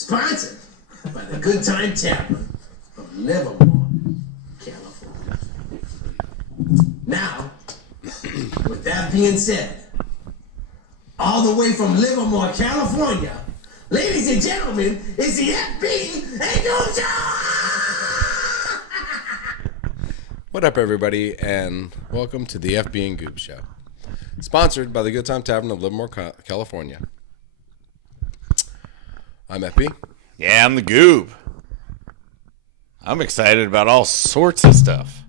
Sponsored by the Good Time Tavern of Livermore, California. Now, with that being said, all the way from Livermore, California, ladies and gentlemen, it's the FB and Goob Show! What up, everybody, and welcome to the FB and Goob Show. Sponsored by the Good Time Tavern of Livermore, California. I'm FB. Yeah, I'm the Goob. I'm excited about all sorts of stuff.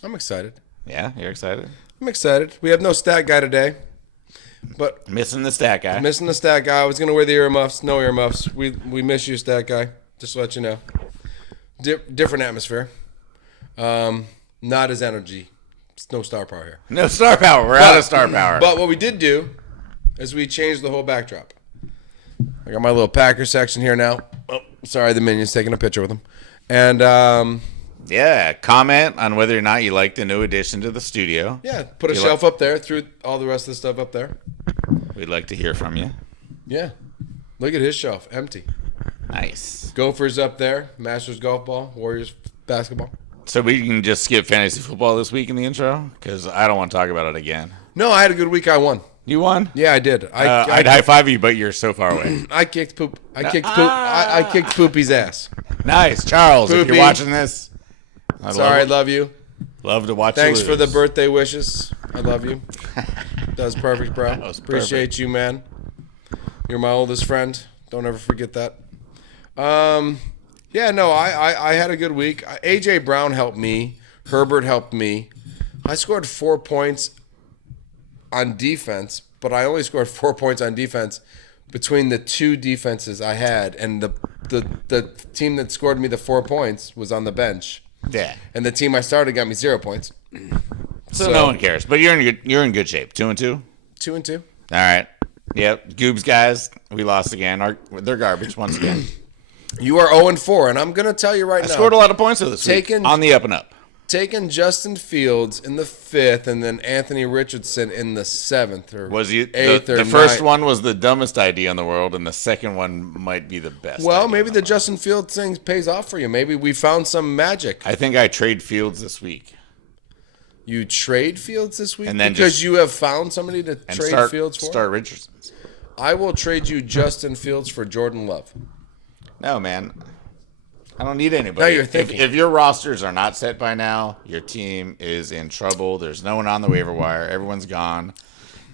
I'm excited. Yeah, you're excited? I'm excited. We have no stat guy today, but Missing the stat guy. missing the stat guy. I was going to wear the earmuffs. No earmuffs. We miss you, stat guy. Just to let you know. Different atmosphere. Not as energy. No star power here. No star power. We're out of star power. But what we did do is we changed the whole backdrop. I got my little Packer section here now. Oh, sorry, the minion's taking a picture with them. And, yeah, comment on whether or not you like the new addition to the studio. yeah, put a shelf up there, threw all the rest of the stuff up there. We'd like to hear from you. Yeah. Look at his shelf, empty. Nice. Gophers up there, Masters golf ball, Warriors basketball. So we can just skip fantasy football this week in the intro? Because I don't want to talk about it again. No, I had a good week. I won. You won? Yeah, I did. I'd high five you, but you're so far away. I kicked poop. I kicked Poopy's ass. Nice. Charles, if Poopy. you're watching this, Sorry, I love you. love to watch Thanks you for the lose. birthday wishes. I love you. That was perfect, bro. That was Appreciate you, man. You're my oldest friend. Don't ever forget that. Yeah, no, I had a good week. AJ Brown helped me. Herbert helped me. I scored 4 points on defense, but I only scored 4 points on defense between the two defenses I had, and the team that scored me the 4 points was on the bench. Yeah. And the team I started got me 0 points. So no one cares. But you're in good shape. 2-2? 2-2. All right. Yep. Goob's guys, we lost again. They're garbage once again. You are 0-4, and I'm going to tell you right I now. scored a lot of points this week Taking- on the up and up. Taking Justin Fields in the 5th and then Anthony Richardson in the 7th or Was you 8th the or first 9th. one was the dumbest idea in the world, and the second one might be the best. Well, idea maybe in the world. Justin Fields thing pays off for you. Maybe we found some magic. I think I trade Fields this week You trade Fields this week And then because just- you have found somebody to and trade Fields for? start Richardson's. I will trade you Justin Fields for Jordan Love. No, man. I don't need anybody. Now you're thinking. If your rosters are not set by now, your team is in trouble. There's no one on the waiver wire. Everyone's gone.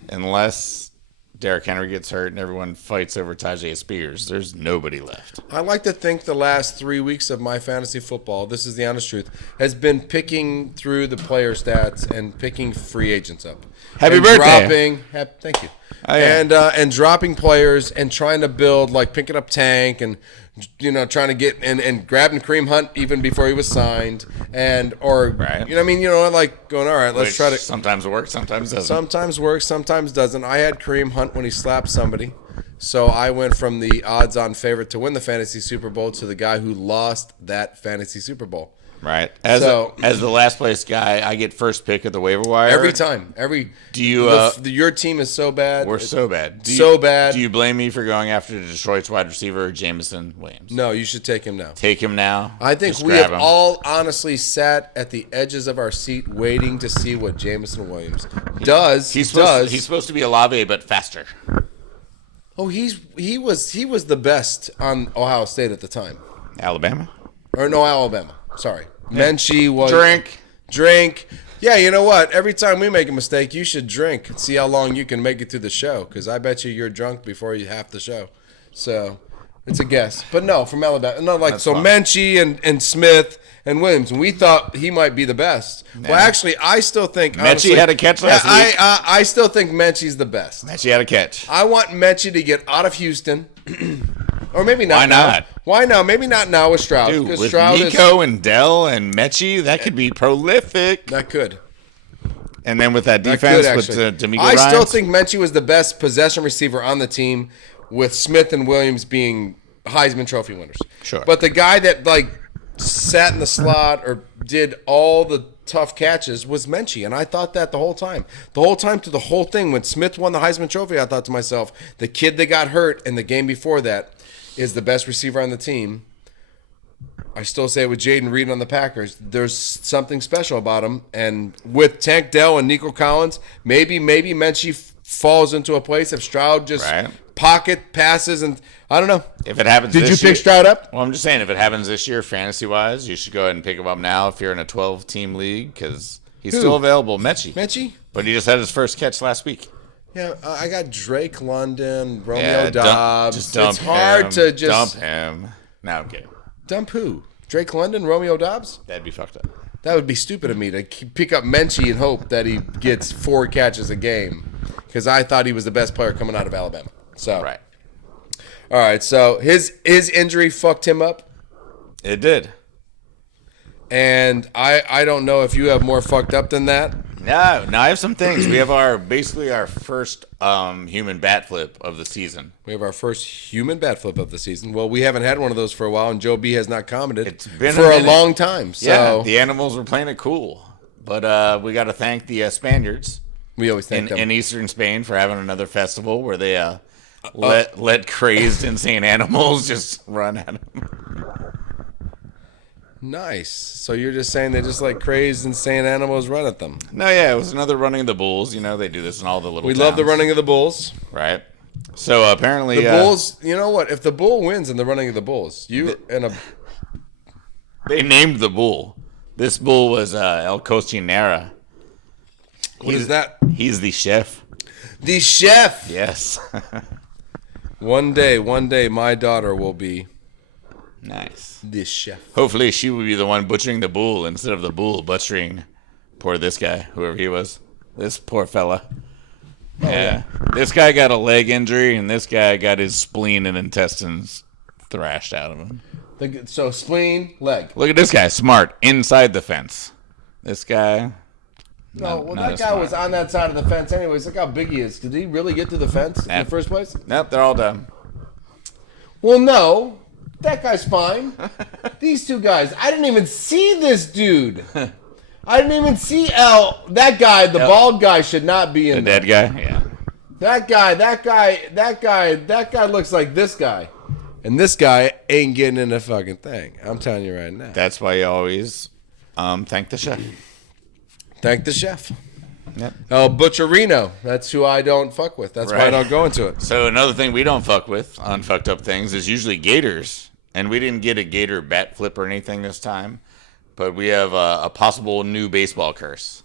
Unless Derrick Henry gets hurt and everyone fights over Tajay Spears, there's nobody left. I like to think the last 3 weeks of my fantasy football, this is the honest truth, has been picking through the player stats and picking free agents up. Happy And birthday. Thank you. Oh, yeah. And dropping players and trying to build, like picking up Tank and, trying to get and grabbing Kareem Hunt even before he was signed Right. like going, all right, let's Which try to. sometimes works, sometimes doesn't. Sometimes works, sometimes doesn't. I had Kareem Hunt when he slapped somebody. So I went from the odds-on favorite to win the fantasy Super Bowl to the guy who lost that fantasy Super Bowl. Right. As the last place guy, I get first pick at the waiver wire. Every time. Do you, your team is so bad. We're so bad. So bad. Do you blame me for going after Detroit's wide receiver, Jameson Williams? No, you should take him now. Take him now. I think Just we grab have him. all honestly sat at the edges of our seat waiting to see what Jameson Williams does. He's supposed to be Olave, but faster. Oh, he was the best on Ohio State at the time. Alabama. Or no, Alabama. Sorry. Menchie was drink. Yeah, you know what? Every time we make a mistake, you should drink and see how long you can make it through the show. Because I bet you're drunk before you half the show. So it's a guess. But no, from Alabama. No, like That's so fine. Menchie and Smith and Williams. And we thought he might be the best. Nah. Well, actually, I still think Menchie had a catch last week. I still think Menchie's the best. Menchie had a catch. I want Menchie to get out of Houston. Or maybe not. Why now. not? Why now? Maybe not now with Stroud. Dude, because with Stroud Nico and Dell and Mechie, that could be prolific. that could. And then with that That defense could, with actually. D'Amico I still Ryans. think Menchie was the best possession receiver on the team, with Smith and Williams being Heisman Trophy winners. Sure. But the guy that sat in the slot or did all the tough catches was Menchie, and I thought that the whole time. The whole time through the whole thing, when Smith won the Heisman Trophy, I thought to myself, the kid that got hurt in the game before that, is the best receiver on the team, I still say with Jaden Reed on the Packers, there's something special about him. And with Tank Dell and Nico Collins, maybe Menchie falls into a place if Stroud just pocket passes and I don't know. If it happens, did you pick Stroud up? Well, I'm just saying, if it happens this year, fantasy wise, you should go ahead and pick him up now if you're in a 12-team league because he's still available. Menchie, but he just had his first catch last week. Yeah, I got Drake London, Romeo Dobbs. Just dump it's hard him, to just dump him. No, I'm kidding. Dump who? Drake London, Romeo Dobbs? That'd be fucked up. That would be stupid of me to pick up Menchie and hope that he gets 4 catches a game because I thought he was the best player coming out of Alabama. So right. All right, so his injury fucked him up. It did. And I don't know if you have more fucked up than that. No, I have some things. We have basically our first human bat flip of the season. We have our first human bat flip of the season. Well, we haven't had one of those for a while, and Joe B has not commented it's been for a long time. So yeah, the animals were playing it cool. But we got to thank the Spaniards. We always thank them. In eastern Spain for having another festival where they let crazed, insane animals just run at them. Nice. So you're just saying they just like crazed, insane animals run at them? No, yeah, it was another running of the bulls. You know, they do this in all the little We towns. love the running of the bulls. Right. So apparently... The bulls, you know what? If the bull wins in the running of the bulls, They named the bull. This bull was El Cocinera. What is that? He's the chef. The chef! Yes. One day, my daughter will be... Nice. the chef. Hopefully she will be the one butchering the bull instead of the bull butchering poor this guy, whoever he was. This poor fella. Yeah. This guy got a leg injury, and this guy got his spleen and intestines thrashed out of him. So spleen, leg. Look at this guy, smart, inside the fence. This guy... that guy was on that side of the fence anyways. Look how big he is. Did he really get to the fence in the first place? Nope, they're all done. Well, no. That guy's fine. These two guys. I didn't even see this dude. I didn't even see that guy, the bald guy, should not be in there. The dead guy? Yeah. That guy looks like this guy. And this guy ain't getting in the fucking thing. I'm telling you right now. That's why you always thank the chef. Thank the chef. Yep. Butcherino. That's who I don't fuck with. That's why I don't go into it. So another thing we don't fuck with on Fucked Up Things is usually gators. And we didn't get a gator bat flip or anything this time. But we have a possible new baseball curse,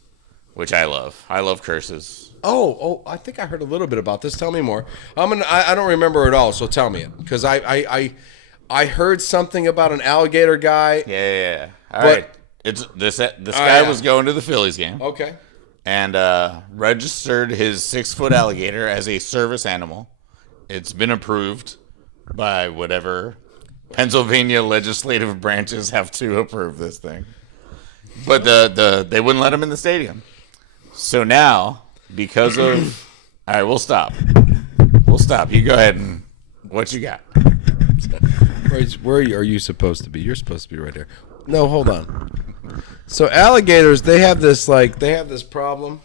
which I love. I love curses. Oh, I think I heard a little bit about this. Tell me more. I don't remember it all, so tell me it. Because I heard something about an alligator guy. Yeah. All right. It's this guy was going to the Phillies game. Okay. And registered his 6-foot alligator as a service animal. It's been approved by whatever Pennsylvania legislative branches have to approve this thing. But they wouldn't let him in the stadium. So now, because of... All right, we'll stop. You go ahead and... What you got? Where are you supposed to be? You're supposed to be right there. No, hold on. So alligators, they have this problem.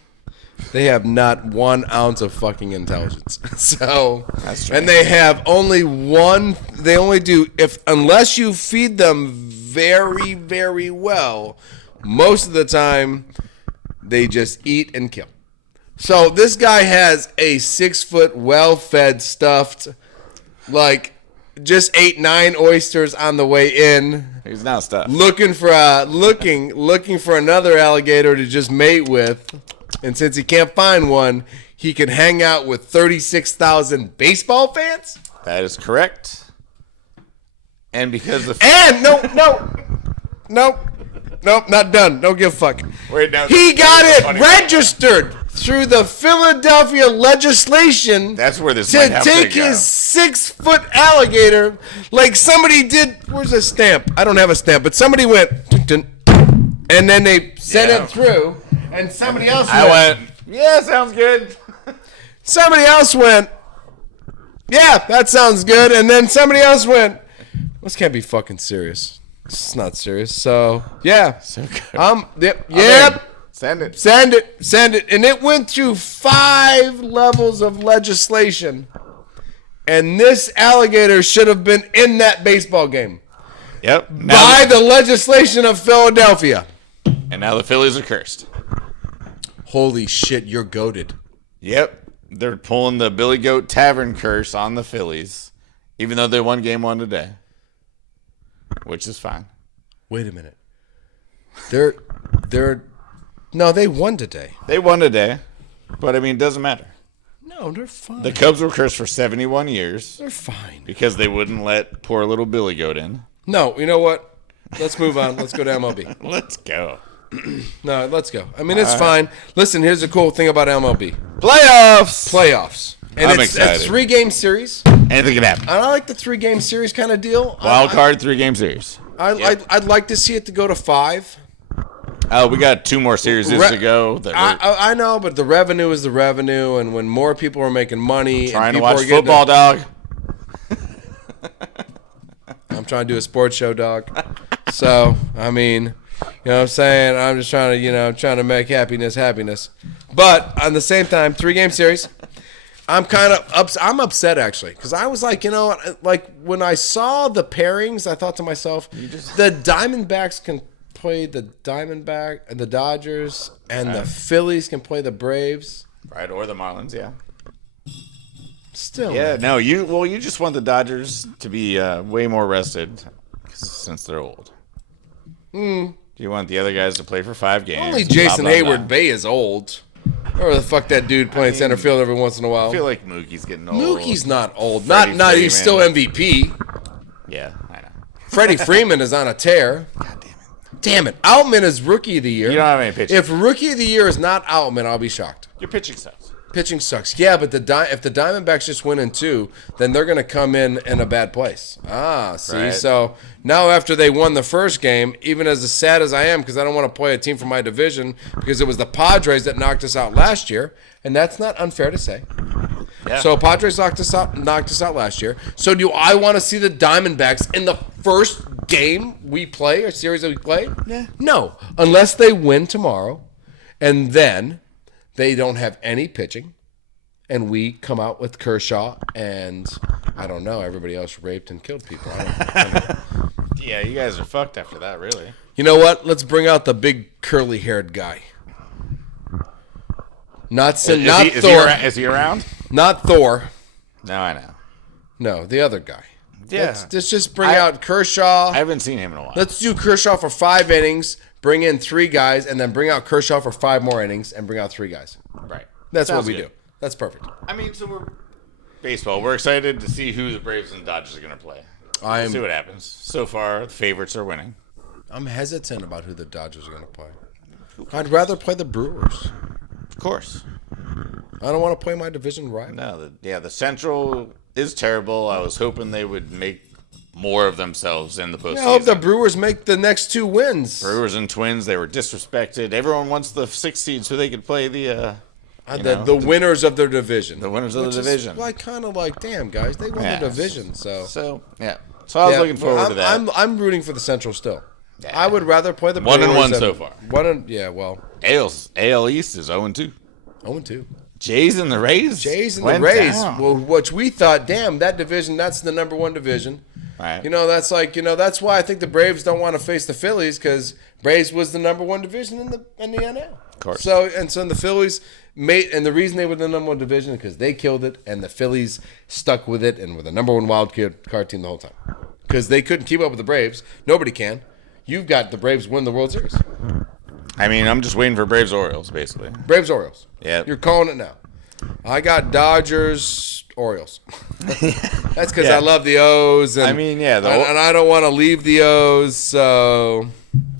They have not 1 ounce of fucking intelligence. So, that's true. And they have only one. They only do unless you feed them very, very well. Most of the time, they just eat and kill. So this guy has a 6-foot, well-fed, stuffed, just 8-9 oysters on the way in. He's now stuffed. Looking for another alligator to just mate with. And since he can't find one, he can hang out with 36,000 baseball fans? That is correct. And because the... And, nope, not done. Don't give a fuck. Wait, now, he got it registered through the Philadelphia legislation. That's where this to take his 6-foot alligator, like somebody did. Where's a stamp? I don't have a stamp, but somebody went, and then they sent it through, and somebody else went, yeah, sounds good. Somebody else went, yeah, that sounds good, and then somebody else went, this can't be fucking serious. It's not serious. So yeah, so good. Yep. Send it. And it went through 5 levels of legislation. And this alligator should have been in that baseball game. Yep. By the legislation of Philadelphia. And now the Phillies are cursed. Holy shit, you're goated. Yep. They're pulling the Billy Goat Tavern curse on the Phillies, even though they won game 1 today, which is fine. Wait a minute. No, they won today. They won today, but I mean, it doesn't matter. No, they're fine. The Cubs were cursed for 71 years. They're fine. Because they wouldn't let poor little Billy Goat in. No, you know what? Let's move on. Let's go to MLB. Let's go. No, let's go. I mean, it's fine. Listen, here's the cool thing about MLB. Playoffs. And I'm it's excited. a 3-game series. Anything can happen. I like the 3-game series kind of deal. Wild card, 3-game series. I'd like to see it to go to 5. We got 2 more series to go. I know, but the revenue is the revenue, and when more people are making money, Trying and to people watch are getting football, dog. I'm trying to do a sports show, dog. So, I mean, you know what I'm saying? I'm just trying to, make happiness. But on the same time, 3-game series. I'm kind of I'm upset actually because I was like, like when I saw the pairings, I thought to myself, the Diamondbacks can play the Dodgers, and the Phillies can play the Braves. Right, or the Marlins, yeah. Still, yeah. No, you just want the Dodgers to be way more rested since they're old. Do you want the other guys to play for 5 games? Only Jason blah, blah, Hayward blah. Bay is old. Or the fuck that dude playing center field every once in a while. I feel like Mookie's getting old. Mookie's not old. Freddie Not he's still MVP. Yeah, I know. Freddie Freeman is on a tear. God damn it. Damn it. Outman is Rookie of the Year. You don't have any pitching. If Rookie of the Year is not Outman, I'll be shocked. Your pitching sucks. Pitching sucks. Yeah, but if the Diamondbacks just win in 2, then they're going to come in a bad place. See? Right. So now after they won the first game, even as sad as I am, because I don't want to play a team from my division, because it was the Padres that knocked us out last year, and that's not unfair to say. Yeah. So Padres knocked us out last year. So do I want to see the Diamondbacks in the first game we play, or series that we play? Yeah. No, unless they win tomorrow, and then they don't have any pitching, and we come out with Kershaw, and I don't know, everybody else raped and killed people. I don't know. Yeah, you guys are fucked after that, really. You know what? Let's bring out the big curly-haired guy. Not Thor. Is he around? Not Thor. No, I know. No, the other guy. Yeah. Let's just bring out Kershaw. I haven't seen him in a while. Let's do Kershaw for 5 innings, bring in 3 guys, and then bring out Kershaw for 5 more innings and bring out 3 guys. Right. That's Sounds what we good. do. That's perfect. I mean, so we're baseball. We're excited to see who the Braves and Dodgers are going to play. We'll see what happens. So far, the favorites are winning. I'm hesitant about who the Dodgers are going to play. I'd rather play the Brewers. Of course. I don't want to play my division rival. No, the Central is terrible. I was hoping they would make more of themselves in the postseason. I hope the Brewers make the next 2 wins. Brewers and Twins, they were disrespected. Everyone wants the 6 seed so they could play the winners of their division. The winners of the division. Like kind of like, damn guys, they won the division. So yeah. So I was looking forward to that. I'm rooting for the Central still. Yeah. I would rather play the Brewers. 1-1 so far. AL East is 0-2. 0-2. Jays and the Rays. Down. Well, which we thought, damn, that division, that's the number 1 division. Right. That's that's why I think the Braves don't want to face the Phillies, because Braves was the number 1 division in the NL. Of course. So the Phillies and the reason they were the number 1 division is because they killed it, and the Phillies stuck with it and were the number 1 wild card team the whole time. Because they couldn't keep up with the Braves. Nobody can. You've got the Braves win the World Series. I mean, I'm just waiting for Braves Orioles, basically. Braves Orioles. Yeah. You're calling it now. I got Dodgers Orioles. That's because I love the O's. And, and I don't want to leave the O's, so.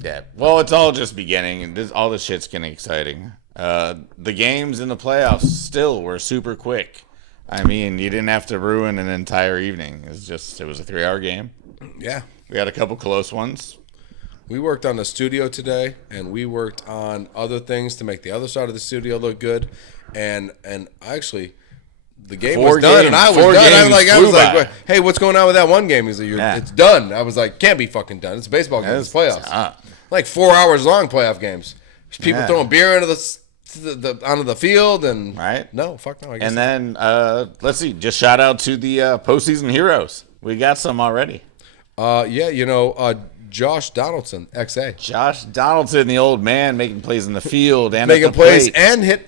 Yeah. Well, it's all just beginning, and all this shit's getting exciting. The games in the playoffs still were super quick. I mean, you didn't have to ruin an entire evening. It was a 3-hour game. Yeah. We had a couple close ones. We worked on the studio today, and we worked on other things to make the other side of the studio look good. And actually, the game was done, and I was done. I was like, hey, what's going on with that one game? He's like, it's done. I was like, can't be fucking done. It's a baseball game. It's playoffs. Like 4 hours long playoff games. There's people throwing beer into the onto the field and Right. No, fuck no. I guess And then let's see. Just shout out to the postseason heroes. We got some already. Josh Donaldson, XA, Josh Donaldson, the old man, making plays in the field and making at the plays plate.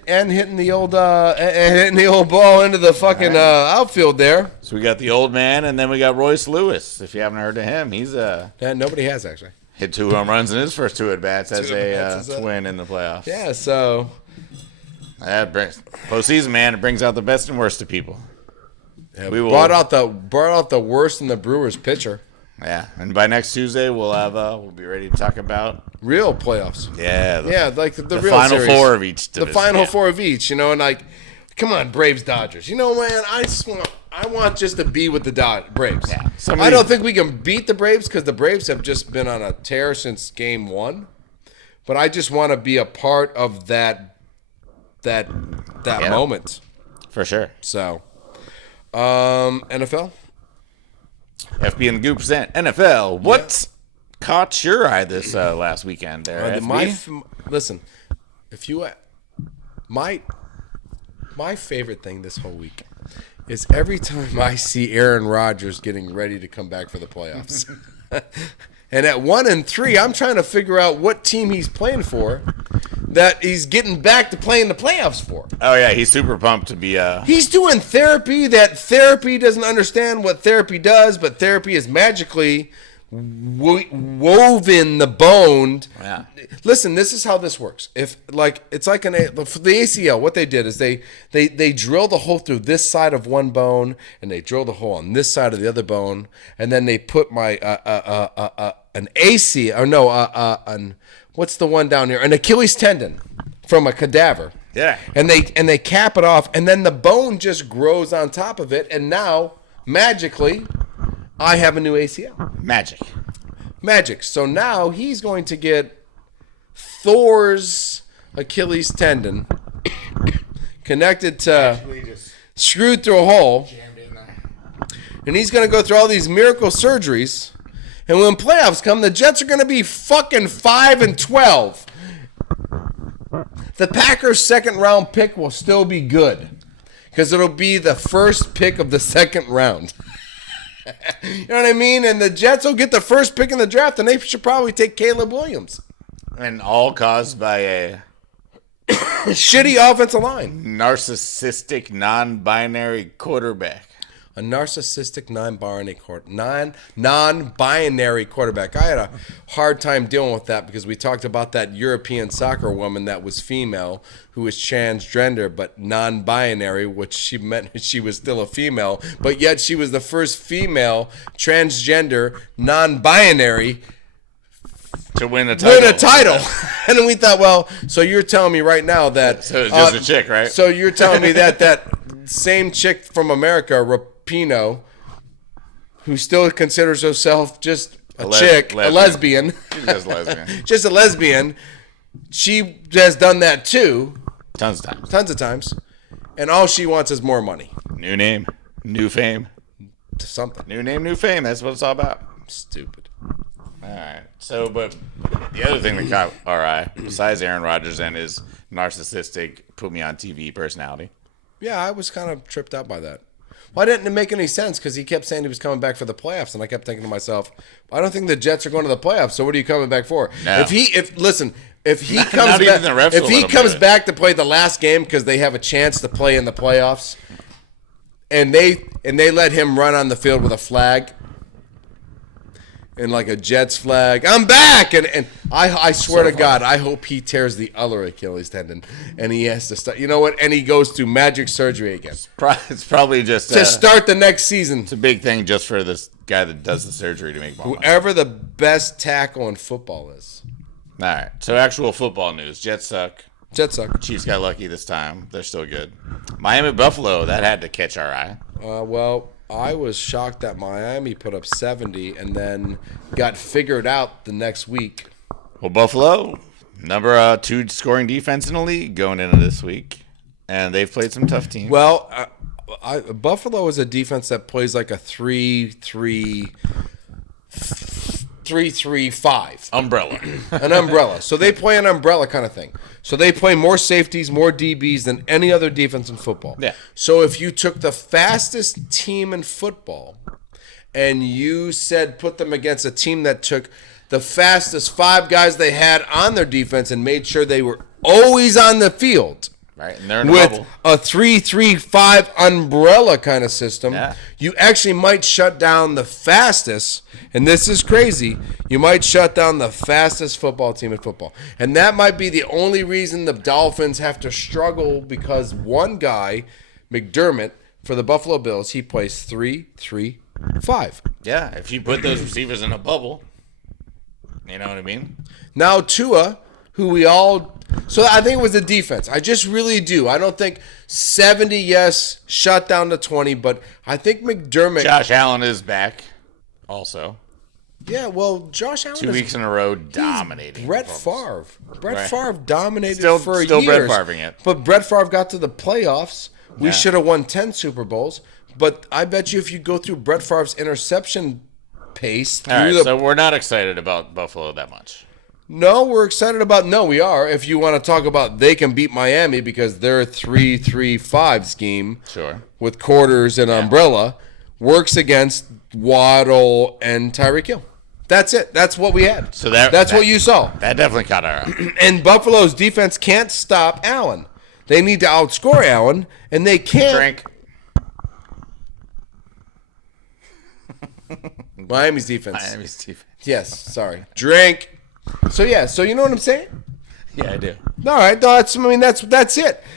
and hitting the old ball into the fucking outfield there. So we got the old man, and then we got Royce Lewis. If you haven't heard of him, he's Nobody has actually. hit 2 home runs in his first 2 at bats as at-bats, a twin in the playoffs. Yeah, so That brings postseason, man. It brings out the best and worst of people. We will brought out the worst in the Brewers pitcher. Yeah, and by next Tuesday we'll be ready to talk about Real playoffs. the the real final series. 4 of each division. The final 4 of each, and like, come on, Braves Dodgers. Man, I want just to be with the Braves. Yeah. I don't think we can beat the Braves because the Braves have just been on a tear since game 1. But I just want to be a part of that moment. For sure. So, NFL. FB and the Goob present NFL. What caught your eye this last weekend there, FB? Listen, if you my favorite thing this whole week is every time I see Aaron Rodgers getting ready to come back for the playoffs. And at 1-3, I'm trying to figure out what team he's playing for that he's getting back to playing the playoffs for. Oh, yeah, he's super pumped to be He's doing therapy that therapy doesn't understand what therapy does, but therapy is magically woven the bone. Yeah. Listen, this is how this works. For the ACL, what they did is they drilled a hole through this side of one bone and they drilled a hole on this side of the other bone, and then they put an what's the one down here? An Achilles tendon from a cadaver. Yeah. And they cap it off, and then the bone just grows on top of it, and now magically I have a new ACL. Magic. So now he's going to get Thor's Achilles tendon connected to, screwed through a hole, and he's going to go through all these miracle surgeries. And when playoffs come, the Jets are going to be fucking 5-12. The Packers' second round pick will still be good because it'll be the first pick of the second round. You know what I mean? And the Jets will get the first pick in the draft, and they should probably take Caleb Williams. And all caused by a shitty offensive line. Narcissistic, non-binary quarterback. A narcissistic, non-binary quarterback. I had a hard time dealing with that because we talked about that European soccer woman that was female who was transgender but non-binary, which she meant she was still a female, but yet she was the first female transgender non-binary to win a title. And then we thought, well, so you're telling me right now that so it's just a chick, right? So you're telling me that same chick from America, Rapinoe, who still considers herself just a lesbian. She's just lesbian. Just a lesbian. She has done that too. Tons of times. And all she wants is more money. New name, new fame. Something. New name, new fame. That's what it's all about. Stupid. All right. So, but the other thing that caught our eye, besides Aaron Rodgers and his narcissistic, put me on TV personality. Yeah, I was kind of tripped out by that. Why didn't it make any sense? Because he kept saying he was coming back for the playoffs, and I kept thinking to myself, I don't think the Jets are going to the playoffs. So what are you coming back for? No. If he comes back to play the last game because they have a chance to play in the playoffs, and they let him run on the field with a flag. And like a Jets flag, I'm back, and I swear to God, I hope he tears the other Achilles tendon, and he has to start. You know what? And he goes through magic surgery again. It's probably just to start the next season. It's a big thing just for this guy that does the surgery to make more money. Whoever the best tackle in football is. All right, so actual football news: Jets suck. Chiefs got lucky this time. They're still good. Miami Buffalo, that had to catch our eye. Well, I was shocked that Miami put up 70 and then got figured out the next week. Well, Buffalo, number 2 scoring defense in the league going into this week, and they've played some tough teams. Well, Buffalo is a defense that plays like a 3-3 3-3-5. Umbrella. An umbrella. So they play an umbrella kind of thing. So they play more safeties, more DBs than any other defense in football. Yeah. So if you took the fastest team in football and you said put them against a team that took the fastest 5 guys they had on their defense and made sure they were always on the field, Right, and they're in a with bubble. a 3-3-5 umbrella kind of system, Yeah. you actually might shut down the fastest, and this is crazy, you might shut down the fastest football team in football. And that might be the only reason the Dolphins have to struggle, because one guy, McDermott, for the Buffalo Bills, he plays 3-3-5. Yeah, if you put those receivers in a bubble, you know what I mean? Now Tua, who we all... So I think it was the defense. I just really do. I don't think 70, yes, shut down to 20, but I think McDermott... Josh Allen is back also. Yeah, well, Josh Allen 2 weeks in a row dominating. Brett performance. Favre. Brett Right. Favre dominated Still for Brett years. Favre-ing it. But Brett Favre got to the playoffs. We Yeah. should have won 10 Super Bowls. But I bet you if you go through Brett Favre's interception pace through All right, the... so we're not excited about Buffalo that much. No, we're excited about... No, we are. If you want to talk about they can beat Miami because their 3-3-5 scheme Sure. with quarters and umbrella works against Waddle and Tyreek Hill. That's it. That's what we had. So that's what you saw. That definitely caught our eye. And Buffalo's defense can't stop Allen. They need to outscore Allen, and they can't. Drink. Miami's defense. Miami's defense. Yes, sorry. Drink. So yeah, so you know what I'm saying? Yeah, I do. All right, no, that's it.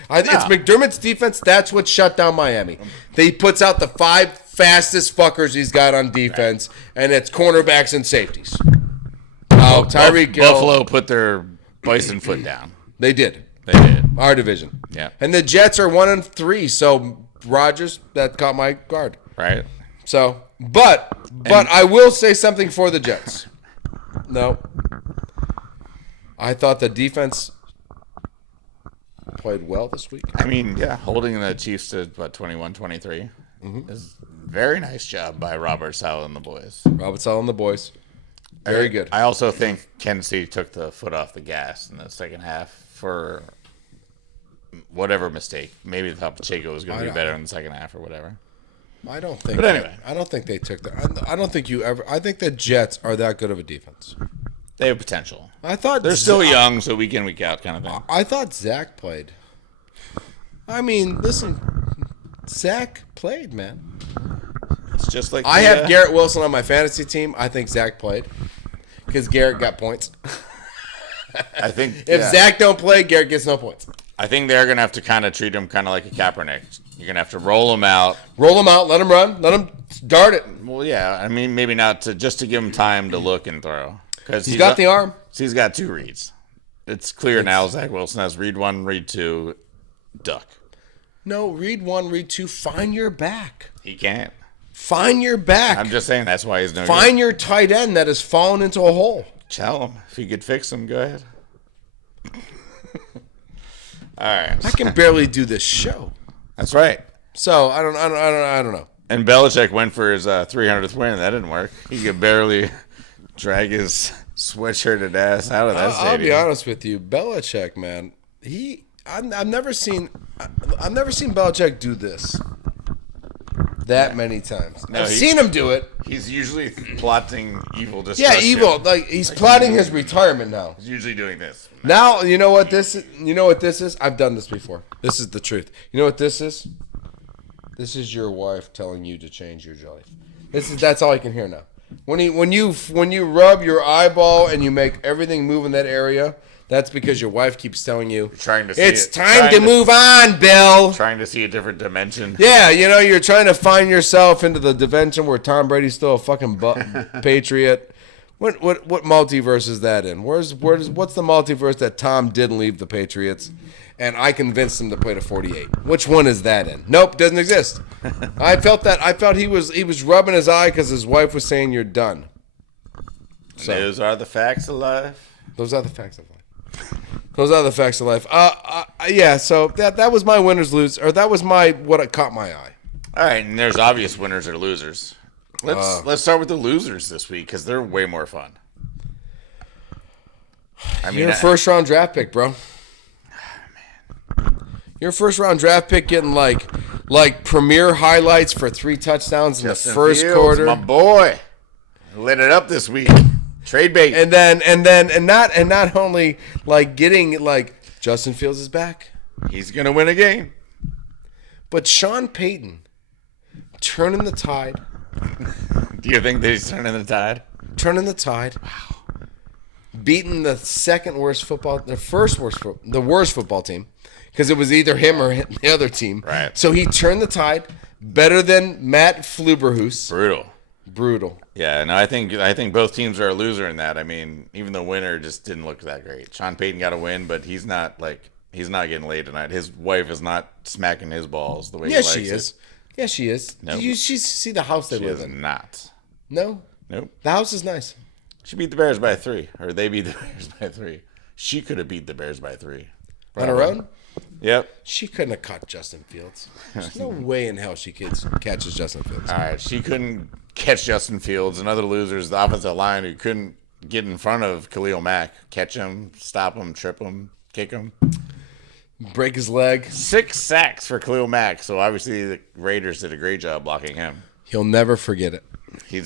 It's McDermott's defense. That's what shut down Miami. He puts out the 5 fastest fuckers he's got on defense, and it's cornerbacks and safeties. Oh, Tyreek Hill. Buffalo put their bison foot down. They did. They did. Our division. Yeah. And the Jets are 1-3, so Rodgers, that caught my guard. Right? So, but I will say something for the Jets. No. I thought the defense played well this week. I mean, yeah, holding the Chiefs to, 21-23 is a very nice job by Robert Saleh and the boys. Robert Saleh and the boys. Very good. I also think Kansas City took the foot off the gas in the second half for whatever mistake. Maybe the Pacheco was going to be better in the second half or whatever. I don't think. But anyway. I don't think they took that. I don't think you ever. I think the Jets are that good of a defense. They have potential. I thought They're still young, so week in, week out kind of thing. I thought Zach played. I mean, listen, Zach played, man. It's just like I have Garrett Wilson on my fantasy team. I think Zach played because Garrett got points. I think If Zach don't play, Garrett gets no points. I think they're gonna have to kind of treat him kind of like a Kaepernick. You're gonna have to roll him out. Roll him out. Let him run. Let him dart it. Well, yeah. I mean, maybe not just to give him time to look and throw because He's got the arm. He's got 2 reads. It's clear now. Zach Wilson has read 1, read 2, duck. No, read 1, read 2. Find your back. He can't. Find your back. I'm just saying that's why he's no Find your tight end that has fallen into a hole. Tell him if you could fix him. Go ahead. All right. I can barely do this show. That's right. So I don't know. And Belichick went for his 300th win. That didn't work. He could barely drag his sweatshirted ass out of that stadium. I'll be honest with you, Belichick, man. I've never seen Belichick do this that many times. No, I've seen him do it. He's usually plotting evil destruction. Yeah, evil. Like he's plotting his retirement now. He's usually doing this. Now you know what this is. You know what this is. I've done this before. This is the truth. You know what this is? This is your wife telling you to change your life. That's all I can hear now. When you rub your eyeball and you make everything move in that area, that's because your wife keeps telling you Trying to see it's it. time Trying to to- move on, Bill. Trying to see a different dimension. Yeah, you're trying to find yourself into the dimension where Tom Brady's still a fucking patriot. What multiverse is that in? What's the multiverse that Tom didn't leave the Patriots, and I convinced him to play to 48? Which one is that in? Nope, doesn't exist. I felt he was rubbing his eye because his wife was saying you're done. So Those are the facts of life. those are the facts of life. Those are the facts of life. Yeah. So that was my winners lose, or that was what caught my eye. All right, and there's obvious winners or losers. Let's start with the losers this week because they're way more fun. I mean, You're a first round draft pick, bro. You're a first round draft pick getting like premier highlights for 3 touchdowns in Justin the first Fields, quarter. my boy, lit it up this week. Trade bait. And not only like getting like Justin Fields is back, He's gonna win a game. but Sean Payton turning the tide. Do you think that he's turning the tide? Turning the tide. Wow. Beating the worst football team, because it was either him or the other team. Right. So he turned the tide better than Matt Fluberhus. Brutal. Brutal. Yeah, no, I think both teams are a loser in that. I mean, even the winner just didn't look that great. Sean Payton got a win, but he's not getting laid tonight. His wife is not smacking his balls the way he likes She is. it. Yeah, she is. Nope. Did you see the house they She live is in? not. No? Nope. The house is nice. She beat the Bears by 3, or they beat the Bears by 3. She could have beat the Bears by 3. On her own? Yep. She couldn't have caught Justin Fields. There's no way in hell she catches Justin Fields. All right, she couldn't catch Justin Fields. Another loser is the offensive line who couldn't get in front of Khalil Mack, catch him, stop him, trip him, kick him. Break his leg. 6 sacks for Khalil Mack. So obviously the Raiders did a great job blocking him. He'll never forget it. He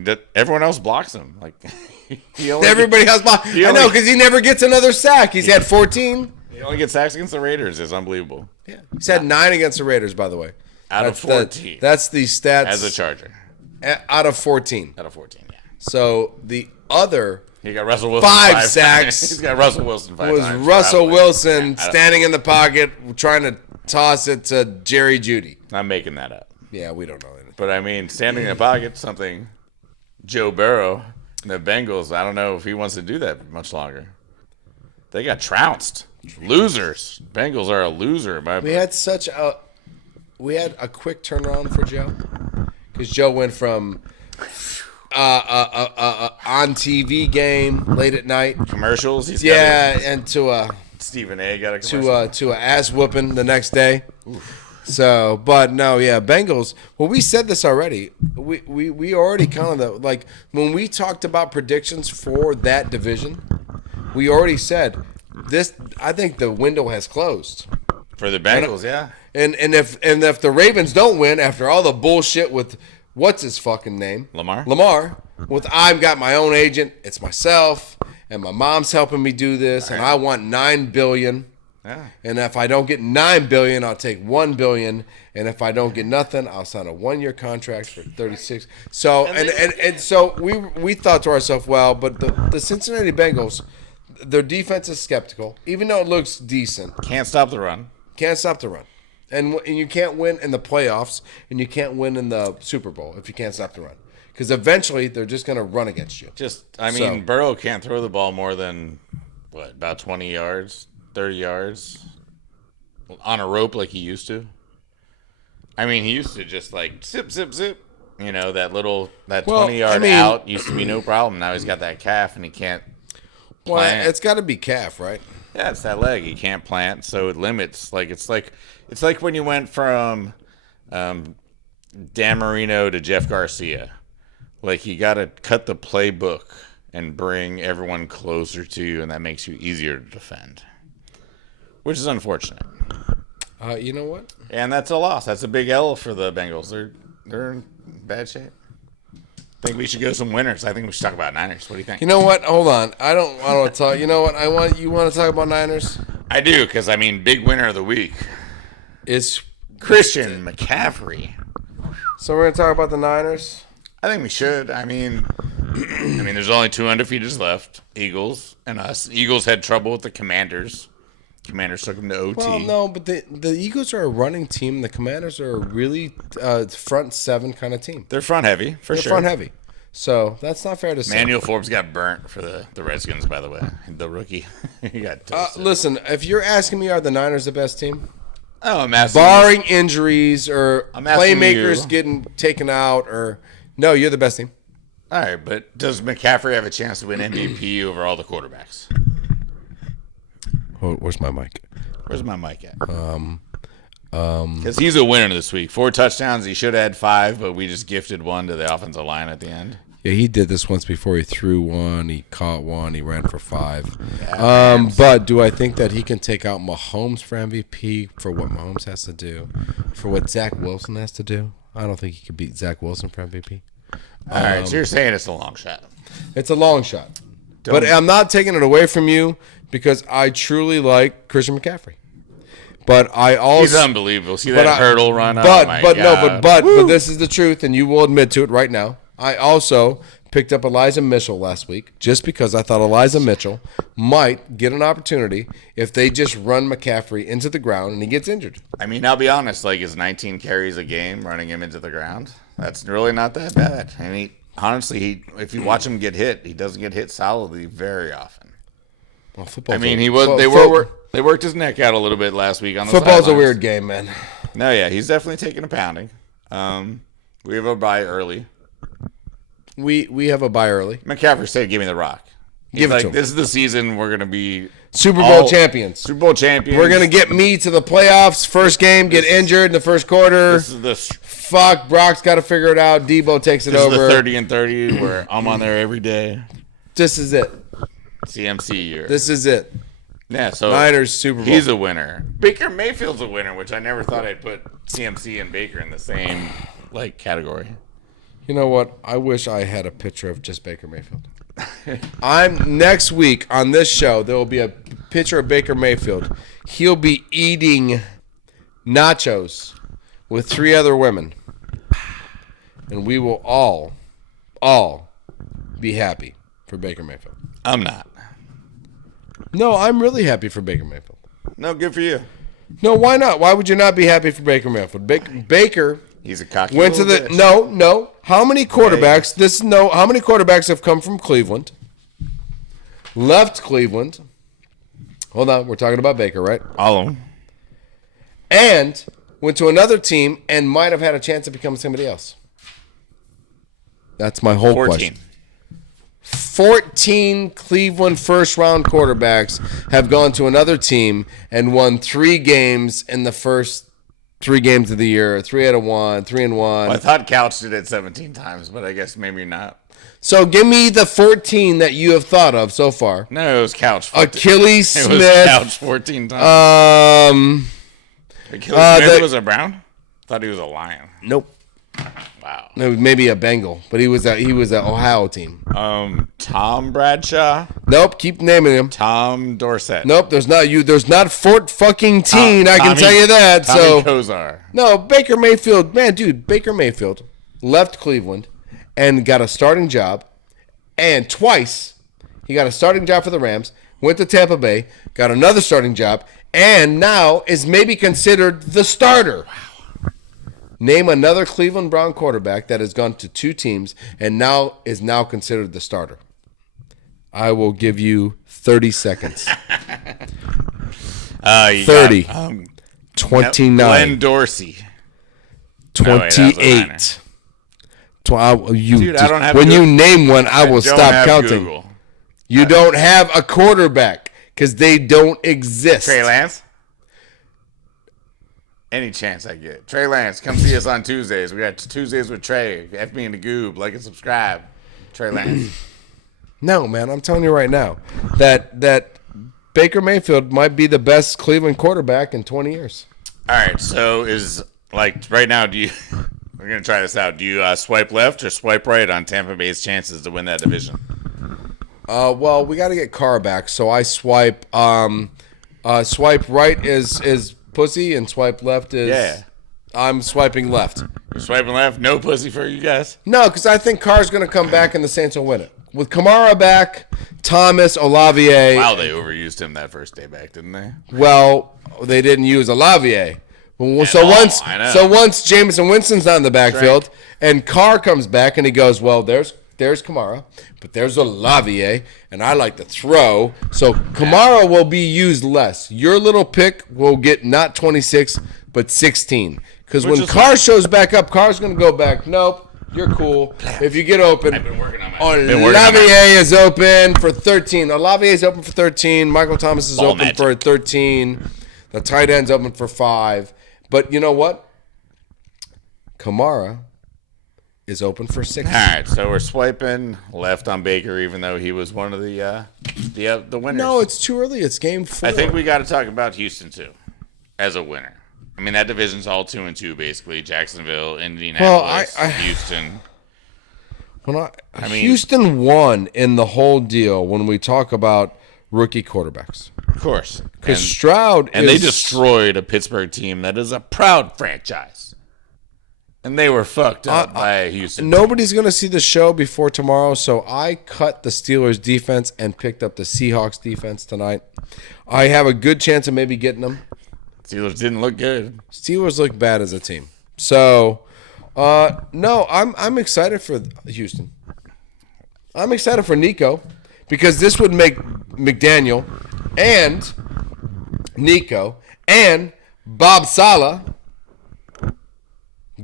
did. Everyone else blocks him. Like Everybody else blocks. I know, because he never gets another sack. He's had 14. He only gets sacks against the Raiders. It's unbelievable. Yeah. He's had 9 against the Raiders, by the way. Out of 14. That's the stats. As a Charger. Out of 14. Out of 14, yeah. So the other He got Russell Wilson 5 sacks. He's got Russell Wilson 5 was times. Russell Wilson Yeah, standing in the pocket trying to toss it to Jerry Jeudy. I'm making that up. Yeah, we don't know anything. But I mean, standing in the pocket, something Joe Burrow and the Bengals, I don't know if he wants to do that much longer. They got trounced. Losers. Bengals are a loser. We had a quick turnaround for Joe, because Joe went from on TV game late at night, commercials. and to Stephen A. got a commercial. to a ass whooping the next day. So, but no, yeah, Bengals. Well, we said this already. We already kind of like when we talked about predictions for that division, we already said this. I think the window has closed For the Bengals, yeah. And if the Ravens don't win after all the bullshit with what's his fucking name, Lamar, with I've got my own agent, it's myself, and my mom's helping me do this, and I want $9 billion. Yeah. And if I don't get $9 billion, I'll take $1 billion. And if I don't get nothing, I'll sign a 1-year contract for 36. So and so we thought to ourselves, well, but the Cincinnati Bengals, their defense is skeptical, even though it looks decent. Can't stop the run. Can't stop the run. And you can't win in the playoffs, and you can't win in the Super Bowl if you can't stop the run. Because eventually they're just going to run against you. Burrow can't throw the ball more than, about 20 yards, 30 yards on a rope like he used to. I mean, he used to just like zip, zip, zip. You know, that 20-yard out used to be no problem. Now he's got that calf and he can't plant. Well, it's got to be calf, right? Yeah, it's that leg. He can't plant, so it limits. It's like when you went from Dan Marino to Jeff Garcia. Like, you got to cut the playbook and bring everyone closer to you, and that makes you easier to defend, which is unfortunate. You know what? And that's a loss. That's a big L for the Bengals. They're in bad shape. I think we should go some winners. I think we should talk about Niners. What do you think? You know what? Hold on. I don't want to talk. You know what? You want to talk about Niners? I do, because, big winner of the week is Christian McCaffrey. So we're going to talk about the Niners? I think we should. There's only 2 undefeateds left. Eagles and us. Eagles had trouble with the Commanders. Commanders took them to OT. Well, no, but the Eagles are a running team. The Commanders are a really front 7 kind of team. They're front heavy, for sure. They're front heavy. So that's not fair to say. Manuel Forbes got burnt for the Redskins, by the way. The rookie. He got toasted. Listen, if you're asking me, are the Niners the best team? Oh, I'm asking barring injuries or playmakers you. Getting taken out, or no, you're the best team. All right, but does McCaffrey have a chance to win MVP over all the quarterbacks? Oh, where's my mic? Where's my mic at? Because he's a winner this week. 4 touchdowns. He should have had 5, but we just gifted one to the offensive line at the end. Yeah, he did this once before. He threw one, he caught one, he ran for 5. Yeah, But do I think that he can take out Mahomes for MVP for what Mahomes has to do, for what Zach Wilson has to do? I don't think he could beat Zach Wilson for MVP. All right, so you're saying it's a long shot. It's a long shot. But I'm not taking it away from you because I truly like Christian McCaffrey. But I also He's unbelievable. See that hurdle run? But this is the truth, and you will admit to it right now. I also picked up Elijah Mitchell last week just because I thought Elijah Mitchell might get an opportunity if they just run McCaffrey into the ground and he gets injured. I mean, I'll be honest. Like, his 19 carries a game, running him into the ground. That's really not that bad. I mean, honestly, if you watch him get hit, he doesn't get hit solidly very often. Well, I mean, they worked his neck out a little bit last week on the football's sidelines. a weird game, man. No, yeah, he's definitely taking a pounding. We have a bye early. We have a bye early. McCaffrey said, "Give me the rock." He's Give it like, to him. This is the season we're gonna be Super Bowl champions. Super Bowl champions. We're gonna get me to the playoffs. First game, get injured in the first quarter. This is the Fuck, Brock's got to figure it out. Debo takes it over. This is the 30-30 where I'm on there every day. This is it. CMC year. This is it. Yeah, so Niners Super Bowl. He's a winner. Baker Mayfield's a winner, which I never thought I'd put CMC and Baker in the same category. You know what? I wish I had a picture of just Baker Mayfield. Next week on this show, there will be a picture of Baker Mayfield. He'll be eating nachos with 3 other women. And we will all be happy for Baker Mayfield. I'm not. No, I'm really happy for Baker Mayfield. No, good for you. No, why not? Why would you not be happy for Baker Mayfield? Baker He's a cocky went to the bitch. no. How many quarterbacks? How many quarterbacks have come from Cleveland? Left Cleveland. Hold on, we're talking about Baker, right? All of them. And went to another team and might have had a chance to become somebody else. That's my whole 14. question. 14 Cleveland first-round quarterbacks have gone to another team and won 3 games in the first 3 games of the year. 3 out of 1, 3-1. Well, I thought Couch did it 17 times, but I guess maybe not. So give me the 14 that you have thought of so far. No, it was Couch. Achilles Smith. It was Couch 14 times. Achilles Smith was a Brown? Thought he was a Lion. Nope. Wow. No, maybe a Bengal, but he was a Ohio team. Tom Bradshaw. Nope. Keep naming him. Tom Dorsett. Nope. There's not Fort fucking Teen. I can tell you that. Tommy Kozar. No, Baker Mayfield, man, dude. Baker Mayfield left Cleveland and got a starting job, and twice he got a starting job for the Rams. Went to Tampa Bay, got another starting job, and now is maybe considered the starter. Wow. Name another Cleveland Brown quarterback that has gone to 2 teams and now is considered the starter. I will give you 30 seconds. 30. 29. Glenn Dorsey. 28. Dude, I don't have when you name one, I will stop counting. Google. You don't have a quarterback because they don't exist. Trey Lance? Any chance I get. Trey Lance, come see us on Tuesdays. We got Tuesdays with Trey. F me and the Goob. Like and subscribe. Trey Lance. No, man, I'm telling you right now that Baker Mayfield might be the best Cleveland quarterback in 20 years. All right, so right now, we're going to try this out. Do you swipe left or swipe right on Tampa Bay's chances to win that division? Well, we got to get Carr back, so I swipe. Swipe right is pussy, and swipe left is. Yeah. I'm swiping left. You're swiping left, no pussy for you guys. No, because I think Carr's going to come back and the Saints will win it. With Kamara back, Thomas, Olavier. Wow, they overused him that first day back, didn't they? Well, they didn't use Olavier. So once Jameson Winston's not in the backfield and Carr comes back and he goes, well, there's Kamara, but there's Olavier, and I like to throw. So Kamara will be used less. Your little pick will get not 26, but 16. Because when Carr shows back up, Carr's going to go back. Nope, you're cool. If you get open, I've been working on Olavier is open for 13. Olavier is open for 13.13. Michael Thomas is open for 13. The tight end's open for 5. But you know what? Kamara is open for 6. All right, so we're swiping left on Baker, even though he was one of the winners. No, it's too early. It's game 4. I think we got to talk about Houston too, as a winner. I mean, that division's all 2-2 basically. Jacksonville, Indianapolis, Houston. I mean, Houston won in the whole deal when we talk about rookie quarterbacks. Of course, Because Stroud they destroyed a Pittsburgh team that is a proud franchise. And they were fucked up by Houston. Nobody's going to see the show before tomorrow, so I cut the Steelers defense and picked up the Seahawks defense tonight. I have a good chance of maybe getting them. Steelers didn't look good. Steelers look bad as a team. So, no, I'm excited for Houston. I'm excited for Nico because this would make McDaniel and Nico and Bob Saleh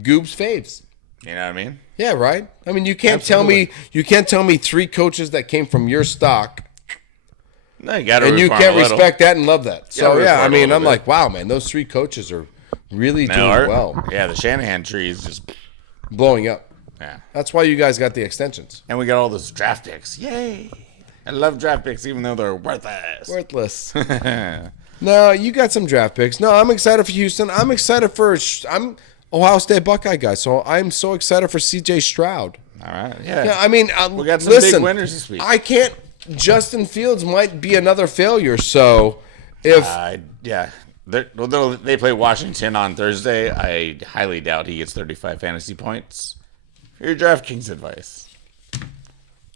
Goob's faves. You know what I mean? Yeah, right. I mean, you can't tell me 3 coaches that came from your stock, No, you got to. and you can't respect that and love that. So yeah, I mean, I'm bit. like, wow, man, those 3 coaches are really doing well, Yeah, the Shanahan tree is just. blowing up. Yeah. That's why you guys got the extensions. And we got all those draft picks. Yay! I love draft picks, even though they're worthless. Worthless. No, you got some draft picks. No, I'm excited for Houston. I'm excited for. I'm Ohio State Buckeye guy, so I'm so excited for C.J. Stroud. All right. Yeah. Yeah, I mean, we got some big winners this week. I can't. Justin Fields might be another failure. So if yeah, they play Washington on Thursday. I highly doubt he gets 35 fantasy points. For your DraftKings advice,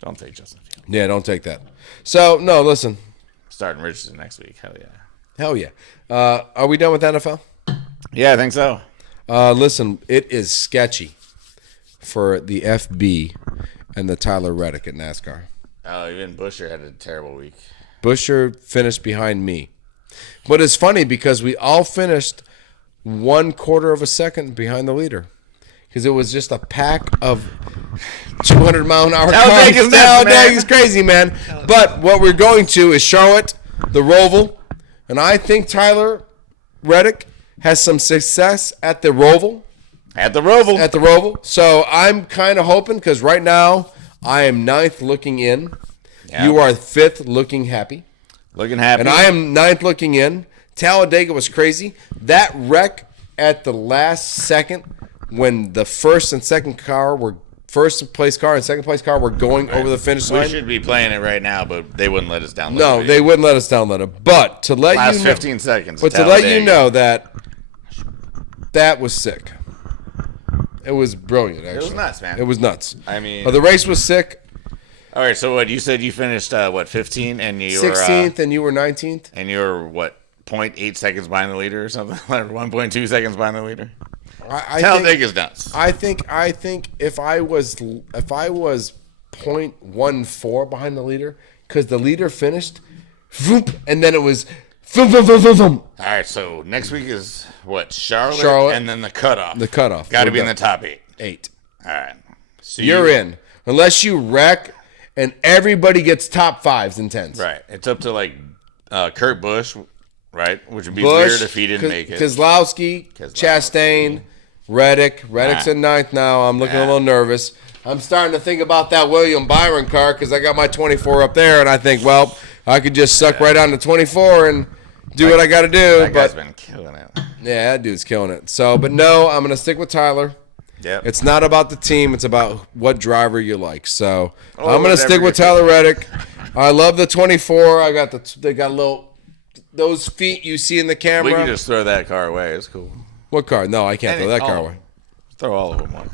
don't take Justin Fields. yeah, don't take that. So no, listen. Starting Richardson next week. Hell yeah. Hell yeah. Are we done with NFL? Yeah, I think so. Listen, it is sketchy for the FB and the Tyler Reddick at NASCAR. Oh, even Busher had a terrible week. Busher finished behind me. But it's funny because we all finished 1/4 of a second behind the leader. Because it was just a pack of 200-mile-an-hour cars. Tallahassee crazy, man. But what we're going to is Charlotte, the Roval. And I think Tyler Reddick has some success at the Roval. At the Roval. So I'm kind of hoping because right now I am 9th looking in. Yeah. You are 5th looking happy. Looking happy. And I am 9th looking in. Talladega was crazy. That wreck at the last second when the first and second car were first place car and second place car were going over the finish line. We should be playing it right now, but they wouldn't let us download it. No, they wouldn't let us download it. But to let Last you know, 15 seconds. But to let you know that was sick. It was brilliant, actually. It was nuts, man. It was nuts. I mean, the race was sick. All right, so what you said you finished 15 and you 16th and you were 19th. And you were what 0.8 seconds behind the leader or something, or 1.2 seconds behind the leader. Talladega's nuts. I think if I was 0.14 behind the leader, because the leader finished, vroom, and then it was vroom, vroom, vroom, vroom, vroom. All right, so next week is what Charlotte, and then the cutoff. The cutoff got to be in the top 8. 8. All right, so you're in unless you wreck, and everybody gets top 5s and 10s. Right, it's up to like Kurt Busch, right, which would be weird if he didn't make it. Keselowski, Chastain. Reddick's in 9th now. I'm looking a little nervous. I'm starting to think about that William Byron car because I got my 24 up there, and I think, well, I could just suck right on the 24 and do what I got to do. That guy's been killing it. Yeah, that dude's killing it. So, but no, I'm going to stick with Tyler. Yep. It's not about the team. It's about what driver you like. So I'm going to stick with Tyler Reddick. I love the 24. They got those feet you see in the camera. We can just throw that car away. It's cool. What car? No, I can't throw that car away. Throw all of them away.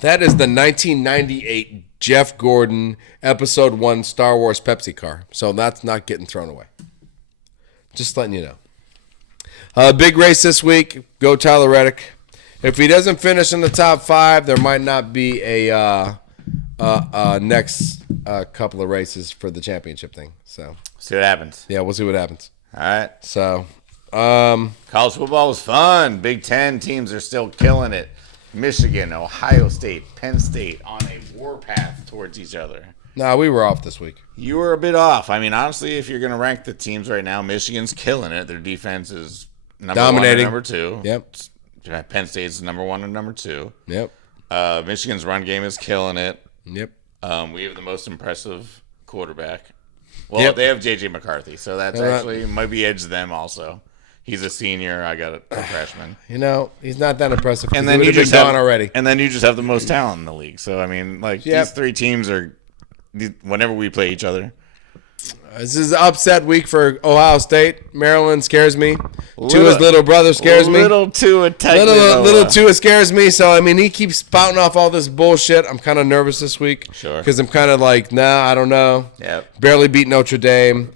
That is the 1998 Jeff Gordon Episode 1 Star Wars Pepsi car. So that's not getting thrown away. Just letting you know. Big race this week. Go Tyler Reddick. If he doesn't finish in the top 5, there might not be a next couple of races for the championship thing. So see what happens. Yeah, we'll see what happens. All right. So college football was fun. Big Ten teams are still killing it. Michigan, Ohio State, Penn State on a warpath towards each other. No, we were off this week. You were a bit off. I mean, honestly, if you're going to rank the teams right now, Michigan's killing it. Their defense is number Dominating. 1 or number 2. Yep. Penn State's number 1 and number 2. Yep. Michigan's run game is killing it. Yep. We have the most impressive quarterback. Well, Yep. they have J.J. McCarthy, so that's They're not- actually might be edge them also. He's a senior. I got a freshman. You know, he's not that impressive. And then he you would have just been have gone already. And then you just have the most talent in the league. So I mean, like Yep. these 3 teams are. Whenever we play each other, This is an upset week for Ohio State. Maryland scares me. Tua's little brother scares me. Little Tua Little Tua scares me. So, I mean, he keeps spouting off all this bullshit. I'm kind of nervous this week. Sure. Because I'm kind of like, nah, I don't know. Yep. Barely beat Notre Dame.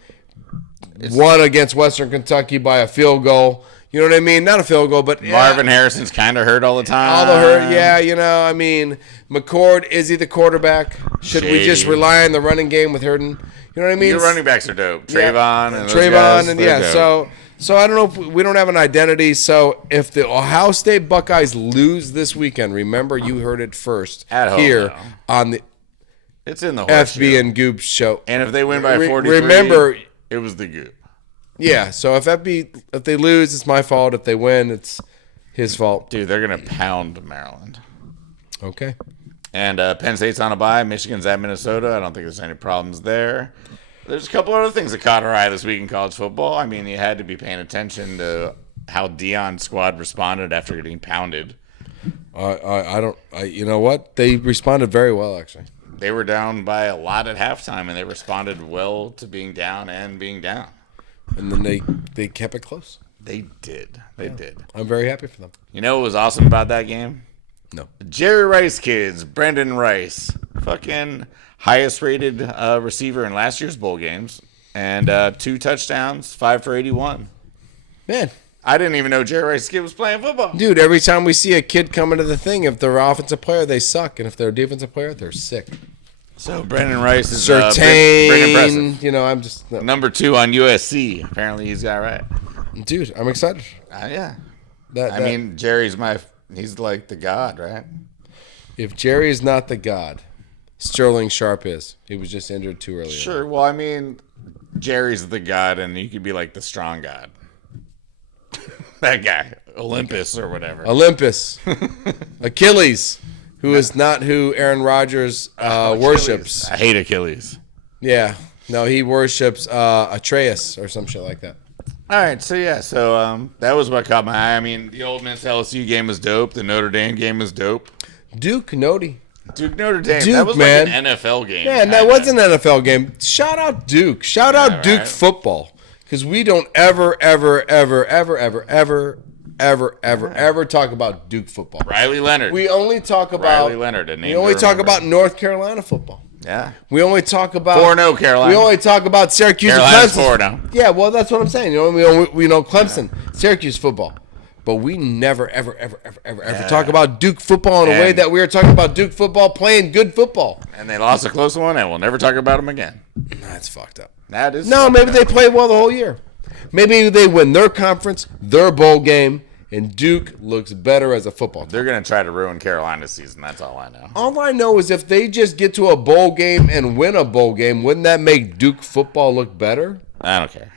Won against Western Kentucky by a field goal. You know what I mean? Not a field goal, but Marvin Harrison's kind of hurt all the time. all the hurt. Yeah, you know, I mean, McCord, is he the quarterback? Should we just Shady. rely on the running game with Hurden? You know what I mean? Your running backs are dope. Trayvon and those Trayvon guys, and they're yeah. dope. So I don't know if we don't have an identity. So if the Ohio State Buckeyes lose this weekend, remember you heard it first At home, here though. on the It's in the FB horseshoe. and Goob show. And if they win by 43, remember, it was the Goob. yeah. So if they lose, it's my fault. If they win, it's his fault. Dude, they're gonna pound Maryland. Okay. And Penn State's on a bye. Michigan's at Minnesota. I don't think there's any problems there. There's a couple other things that caught our eye this week in college football. I mean, you had to be paying attention to how Dion's squad responded after getting pounded. You know what? They responded very well, actually. They were down by a lot at halftime, and they responded well to being down and being down. And then they kept it close. They did. They did. I'm very happy for them. You know what was awesome about that game? No. Jerry Rice kids, Brendan Rice, fucking highest rated receiver in last year's bowl games, and 2 touchdowns, 5 for 81. Man. I didn't even know Jerry Rice kid was playing football. Dude, every time we see a kid come into the thing, if they're offensive player, they suck. And if they're a defensive player, they're sick. So Brendan Rice is Certain, pretty impressive. you know, I'm just... No. Number 2 on USC. Apparently he's got right. Dude, I'm excited. Yeah. I I mean, Jerry's he's like the god, right? if Jerry is not the god, Sterling Sharp is. He was just injured too early. Sure. Well, I mean, Jerry's the god, and you could be like the strong god. That guy, Olympus or whatever. Olympus. Achilles, who is not who Aaron Rodgers worships. I hate Achilles. Yeah. No, he worships Atreus or some shit like that. All right, so that was what caught my eye. I mean, the Ole Miss LSU game was dope. The Notre Dame game was dope. Duke Nody. Duke Notre Dame. Duke, that was man. like an NFL game. Yeah, that was an NFL game. Shout out Duke. Shout out Duke right. football. Because we don't ever talk about Duke football. Riley Leonard. We only talk about Riley Leonard. A name we only to talk remember. about North Carolina football. Yeah. We only talk about 4-0 Carolina. We only talk about Syracuse Carolina's and Clemson. 4-0. Yeah, well, that's what I'm saying. You know, we know Clemson, Syracuse football, but we never ever talk about Duke football in a way And- that we are talking about Duke football playing good football. And they lost a close one, and we'll never talk about them again. That's fucked up. That is No, maybe they play well the whole year. Maybe they win their conference, their bowl game, and Duke looks better as a football team. They're going to try to ruin Carolina's season. That's all I know. All I know is if they just get to a bowl game and win a bowl game, wouldn't that make Duke football look better? I don't care.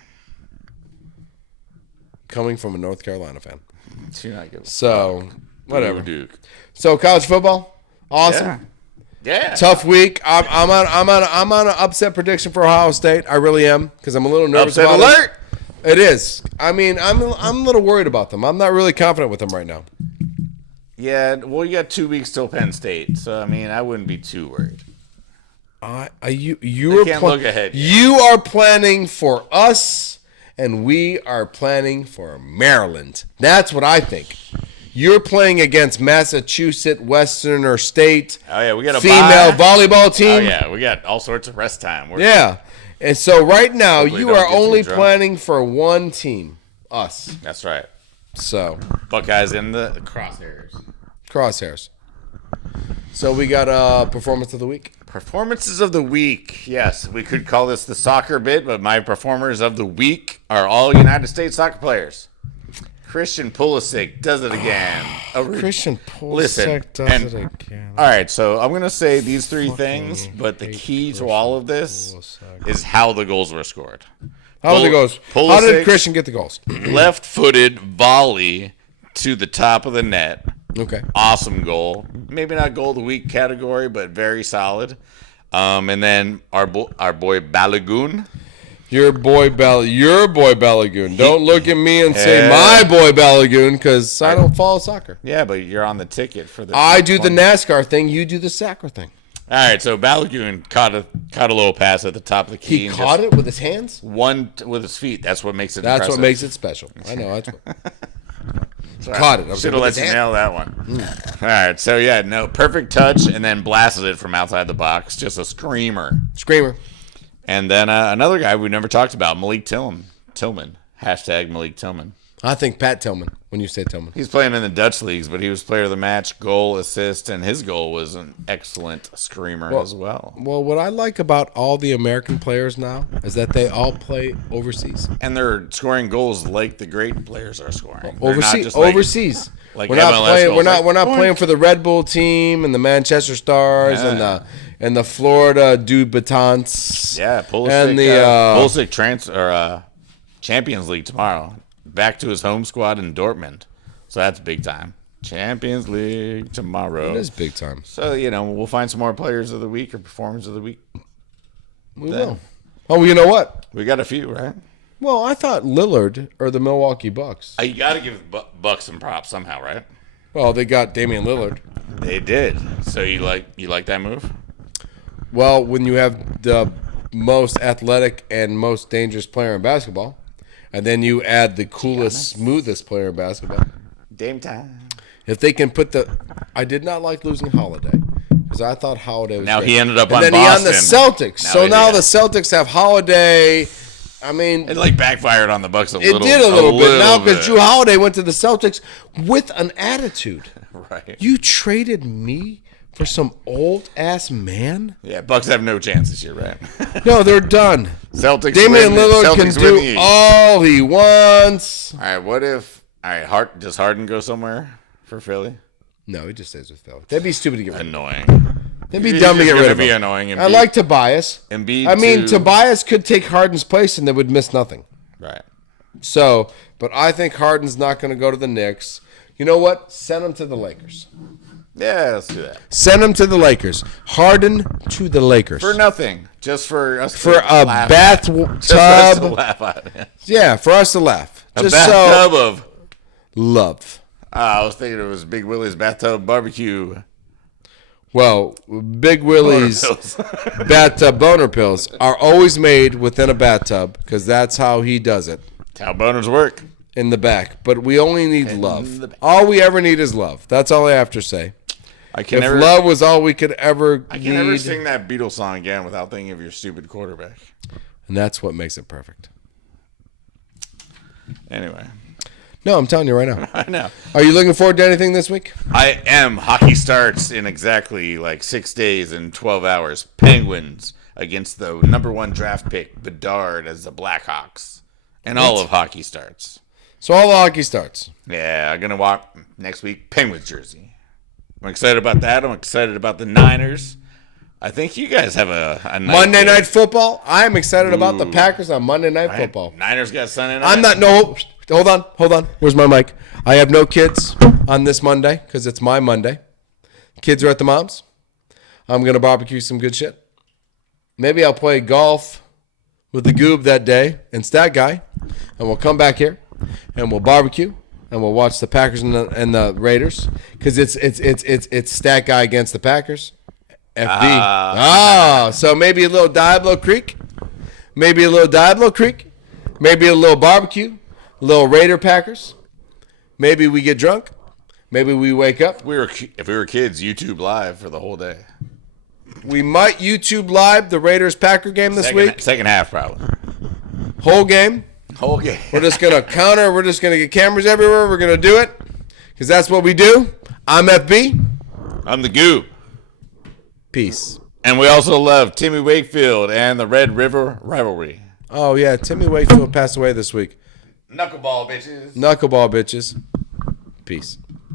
Coming from a North Carolina fan. Do not give a So, whatever. Ooh, Duke. So, college football, awesome. Yeah. Tough week. I'm on an upset prediction for Ohio State. I really am because I'm a little nervous Upset about alert. It is. I mean, I'm a little worried about them. I'm not really confident with them right now. Yeah, well, you got 2 weeks till Penn State, so I mean, I wouldn't be too worried. You can't look ahead yet. You are planning for us, and we are planning for Maryland. That's what I think. You're playing against Massachusetts Western State. Oh yeah, we got a female bye. volleyball team. Oh yeah, we got all sorts of rest time. Yeah. And so right now, Hopefully you don't are get too only drunk. planning for one team, us. That's right. So, Buckeyes in the crosshairs. crosshairs. So we got performance of the week. Performances of the week. Yes, we could call this the soccer bit, but my performers of the week are all United States soccer players. Christian Pulisic does it again. Christian Listen, Pulisic does and- it again. All right, so I'm going to say these 3 things, but the key to all of this is how the goals were scored. How was the goals? How did Pulisic, Christian get the goals? left-footed volley to the top of the net. Okay. Awesome goal. Maybe not goal of the week category, but very solid. And then our boy Balogun. Your boy Balogun. Don't look at me and say my boy Balogun because I don't follow soccer. Yeah, but you're on the ticket for the. I do the NASCAR thing. You do the soccer thing. All right, so Balogun caught a little pass at the top of the key. He caught it with his hands? One with his feet. That's what makes it That's impressive. what makes it special. I know. That's what. Caught it. Should have let you nail that one. All right, so yeah, no, perfect touch, and then blasted it from outside the box. Just a screamer. Screamer. And then another guy we never talked about, Malik Tillman. Hashtag Malik Tillman. I think Pat Tillman when you say Tillman. He's playing in the Dutch leagues, but he was player of the match, goal, assist, and his goal was an excellent screamer as well. Well, what I like about all the American players now is that they all play overseas. And they're scoring goals like the great players are scoring. They're not just Overseas. like we're not MLS playing. goals. We're not playing for the Red Bull team and the Manchester Stars and the Florida Dubitants. Yeah, Pulisic, and the Pulisic Champions League tomorrow. Back to his home squad in Dortmund. So that's big time. Champions League tomorrow. It is big time. So, we'll find some more players of the week or performers of the week. We will. Oh, well, you know what? We got a few, right? Well, I thought Lillard or the Milwaukee Bucks. You got to give Bucks some props somehow, right? Well, they got Damian Lillard. They did. So you like that move? Well, when you have the most athletic and most dangerous player in basketball, and then you add the coolest, smoothest player in basketball. Dame time. If they can put I did not like losing Holiday because I thought Holiday was Now great. he ended up and on then Boston. he on the Celtics. Now the Celtics have Holiday. I mean, it backfired on the Bucks a little. It did a little bit now because because Drew Holiday went to the Celtics with an attitude. Right. You traded me for some old ass man? Yeah, Bucks have no chance this year, right? No, they're done. Celtics. Damian Lillard Celtics can do all he wants. All right, what if? All right, does Harden go somewhere for Philly? No, he just stays with Philly. That'd be stupid to get rid of. Annoying. That'd be dumb to get rid of him. Annoying. I like Tobias. Embiid Tobias could take Harden's place and they would miss nothing. Right. So, but I think Harden's not going to go to the Knicks. You know what? Send him to the Lakers. Yeah, let's do that. Send him to the Lakers. Harden to the Lakers. For nothing. Just for us for to a laugh. bathtub. Just for us to laugh at it. Yeah, for us to laugh. A Just bathtub of love. I was thinking it was Big Willie's bathtub barbecue. Well, Big Willie's bathtub boner pills are always made within a bathtub because that's how he does it. That's how boners work. In the back. But we only need love. All we ever need is love. That's all I have to say. If love was all we could ever I can never sing that Beatles song again without thinking of your stupid quarterback. And that's what makes it perfect. Anyway. No, I'm telling you right now. I know. Are you looking forward to anything this week? I am. Hockey starts in exactly 6 days and 12 hours. Penguins against the number 1 draft pick, Bedard, as the Blackhawks. And all of hockey starts. So all the hockey starts. Yeah, I'm going to walk next week, Penguins jersey. I'm excited about that. I'm excited about the Niners. I think you guys have a night Monday game. Night Football. I'm excited about the Packers on Monday Night Right. Football. Niners got Sunday night. I'm not, no, hold on. Where's my mic? I have no kids on this Monday because it's my Monday. Kids are at the mom's. I'm going to barbecue some good shit. Maybe I'll play golf with the Goob that day and Stat Guy, and we'll come back here and we'll barbecue and we'll watch the Packers and the Raiders because it's Stat Guy against the Packers. FD. So maybe a little Diablo Creek, maybe a little barbecue, a little Raider Packers. Maybe we get drunk. Maybe we wake up. If we were kids, YouTube live for the whole day. We might YouTube live the Raiders Packer game this week. Second half, probably. Whole game. We're just gonna counter. We're just gonna get cameras everywhere. We're gonna do it because that's what we do. I'm FB. I'm the Goob. Peace. And we also love Timmy Wakefield and the Red River rivalry. Oh yeah, Timmy Wakefield passed away this week. Knuckleball, bitches. Knuckleball, bitches. Peace.